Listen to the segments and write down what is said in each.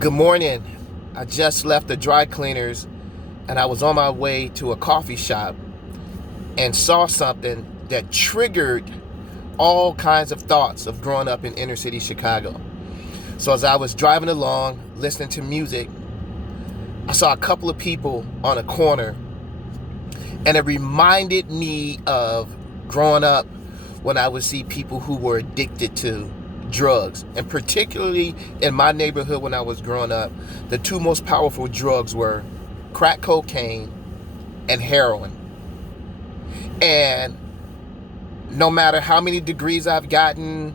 Good morning. I just left the dry cleaners and I was on my way to a coffee shop and saw something that triggered all kinds of thoughts of growing up in inner city Chicago. So as I was driving along, listening to music, I saw a couple of people on a corner, and it reminded me of growing up when I would see people who were addicted to drugs. And particularly in my neighborhood when I was growing up, the two most powerful drugs were crack cocaine and heroin. And no matter how many degrees I've gotten,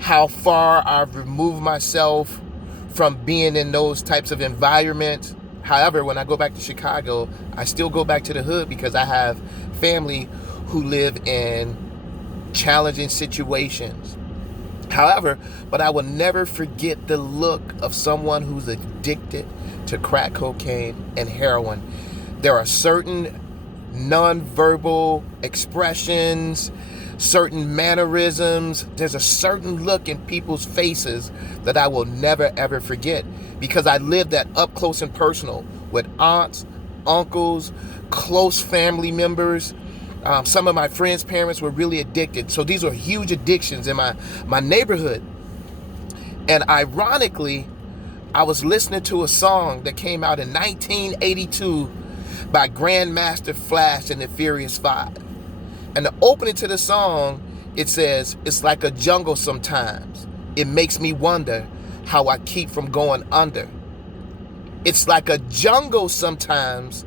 how far I've removed myself from being in those types of environments, however, when I go back to Chicago, I still go back to the hood because I have family who live in challenging situations. However, but I will never forget the look of someone who's addicted to crack cocaine and heroin. There are certain nonverbal expressions, certain mannerisms. There's a certain look in people's faces that I will never ever forget because I lived that up close and personal with aunts, uncles, close family members. Some of my friends' parents were really addicted. So these were huge addictions in my neighborhood. And ironically, I was listening to a song that came out in 1982 by Grandmaster Flash and the Furious Five. And the opening to the song, it says, "It's like a jungle sometimes. It makes me wonder how I keep from going under. It's like a jungle sometimes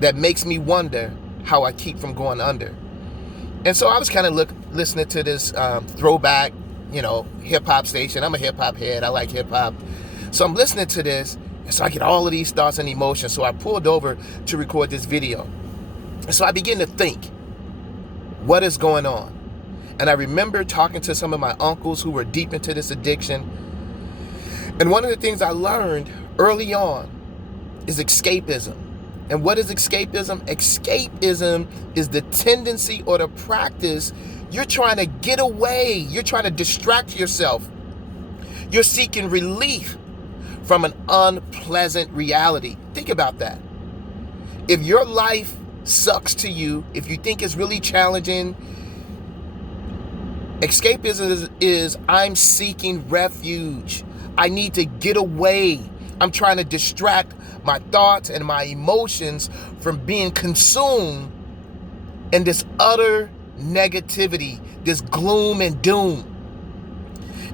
that makes me wonder how I keep from going under." And so I was kind of listening to this throwback, hip hop station. I'm a hip hop head. I like hip hop. So I'm listening to this, and so I get all of these thoughts and emotions. So I pulled over to record this video. And so I begin to think, what is going on? And I remember talking to some of my uncles who were deep into this addiction. And one of the things I learned early on is escapism. And what is escapism? Escapism is the tendency or the practice. You're trying to get away. You're trying to distract yourself. You're seeking relief from an unpleasant reality. Think about that. If your life sucks to you, if you think it's really challenging, escapism is I'm seeking refuge. I need to get away. I'm trying to distract my thoughts and my emotions from being consumed in this utter negativity, this gloom and doom.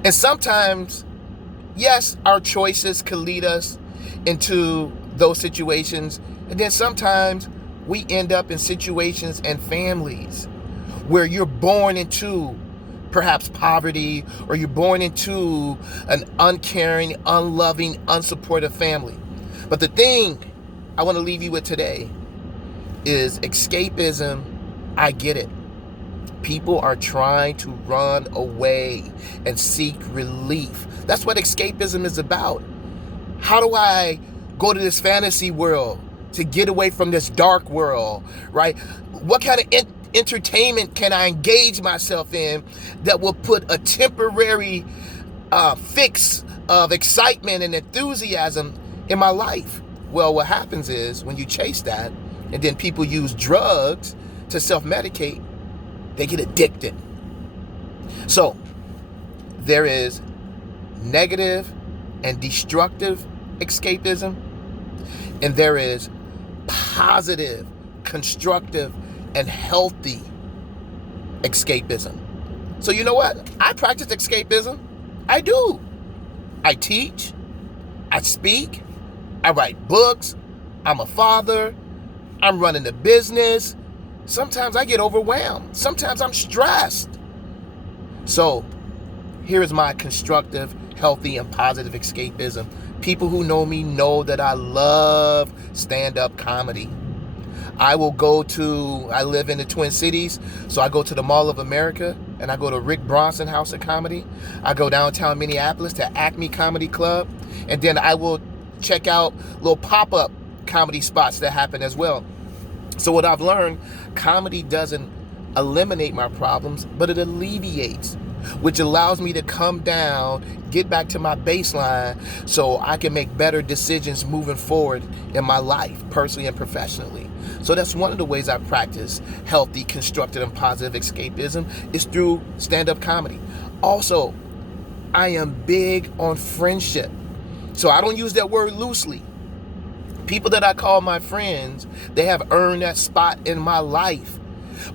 And sometimes, yes, our choices can lead us into those situations. And then sometimes we end up in situations and families where you're born into perhaps poverty, or you're born into an uncaring, unloving, unsupportive family. But the thing I want to leave you with today is escapism. I get it. People are trying to run away and seek relief. That's what escapism is about. How do I go to this fantasy world to get away from this dark world, right? What kind of entertainment can I engage myself in that will put a temporary fix of excitement and enthusiasm in my life? Well, what happens is when you chase that, and then people use drugs to self-medicate, they get addicted. So there is negative and destructive escapism, and there is positive, constructive, and healthy escapism. So you know what? I practice escapism. I do. I teach. I speak. I write books. I'm a father. I'm running a business. Sometimes I get overwhelmed. Sometimes I'm stressed. So here is my constructive, healthy, and positive escapism. People who know me know that I love stand-up comedy. I live in the Twin Cities, so I go to the Mall of America, and I go to Rick Bronson House of Comedy. I go downtown Minneapolis to Acme Comedy Club, and then I will check out little pop-up comedy spots that happen as well. So what I've learned, comedy doesn't eliminate my problems, but it alleviates. which allows me to come down, get back to my baseline so I can make better decisions moving forward in my life, personally and professionally. So that's one of the ways I practice healthy, constructive, and positive escapism is through stand-up comedy. Also, I am big on friendship. So I don't use that word loosely. People that I call my friends, they have earned that spot in my life.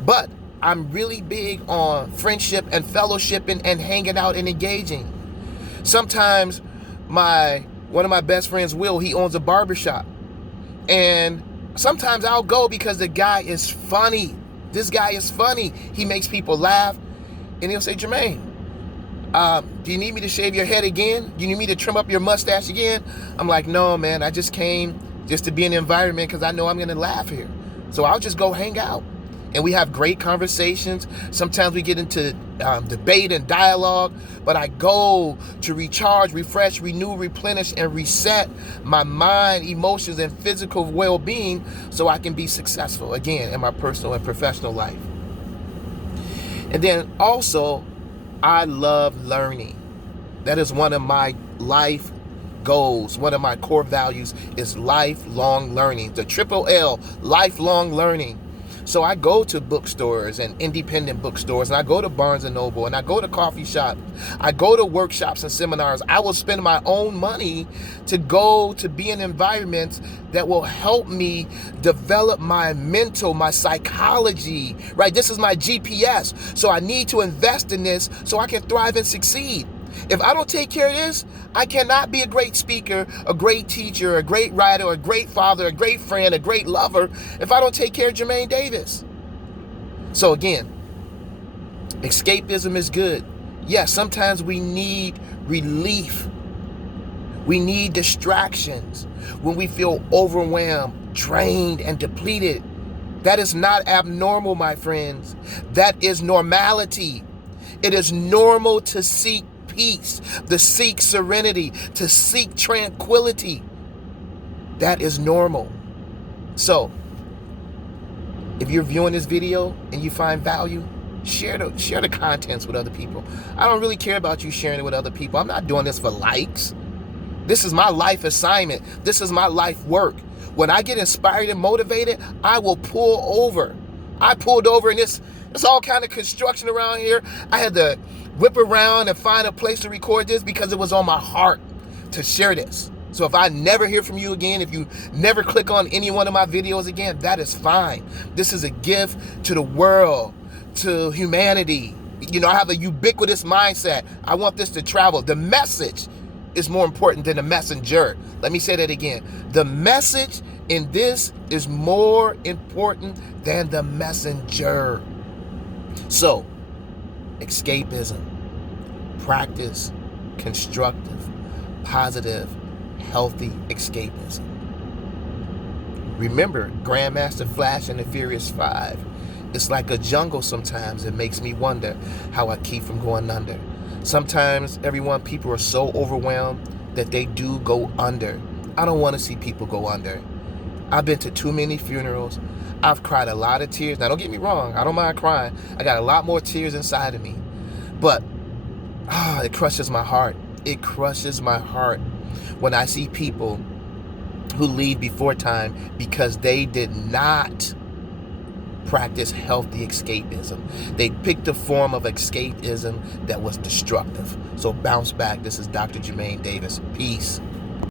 But I'm really big on friendship and fellowshipping and hanging out and engaging. Sometimes one of my best friends, Will, he owns a barbershop. And sometimes I'll go because the guy is funny. This guy is funny. He makes people laugh. And he'll say, Jermaine, do you need me to shave your head again? Do you need me to trim up your mustache again? I'm like, no, man, I just came just to be in the environment because I know I'm going to laugh here. So I'll just go hang out. And we have great conversations. Sometimes we get into debate and dialogue, but I go to recharge, refresh, renew, replenish, and reset my mind, emotions, and physical well-being so I can be successful, again, in my personal and professional life. And then also, I love learning. That is one of my life goals. One of my core values is lifelong learning. The triple L, lifelong learning. So I go to bookstores and independent bookstores, and I go to Barnes & Noble, and I go to coffee shops. I go to workshops and seminars. I will spend my own money to go to be in environments that will help me develop my mental, my psychology, right? This is my GPS. So I need to invest in this so I can thrive and succeed. If I don't take care of this, I cannot be a great speaker, a great teacher, a great writer, a great father, a great friend, a great lover, if I don't take care of Jermaine Davis. So again, escapism is good. Yes, sometimes we need relief. We need distractions when we feel overwhelmed, drained, and depleted. That is not abnormal, my friends. That is normality. It is normal to seek peace, to seek serenity, to seek tranquility. That is normal. So, if you're viewing this video and you find value, share the contents with other people. I don't really care about you sharing it with other people. I'm not doing this for likes. This is my life assignment. This is my life work. When I get inspired and motivated, I will pull over. I pulled over, and it's all kind of construction around here. I had to whip around and find a place to record this because it was on my heart to share this. So if I never hear from you again, if you never click on any one of my videos again, that is fine. This is a gift to the world, to humanity. You know, I have a ubiquitous mindset. I want this to travel. The message is more important than the messenger. Let me say that again. The message in this is more important than the messenger. So, escapism, practice constructive, positive, healthy escapism. Remember, Grandmaster Flash and the Furious 5. It's like a jungle sometimes. It makes me wonder how I keep from going under. Sometimes, people are so overwhelmed that they do go under. I don't want to see people go under. I've been to too many funerals. I've cried a lot of tears. Now, don't get me wrong. I don't mind crying. I got a lot more tears inside of me. But, it crushes my heart. It crushes my heart when I see people who leave before time because they did not practice healthy escapism. They picked a form of escapism that was destructive. So bounce back. This is Dr. Jermaine Davis. Peace.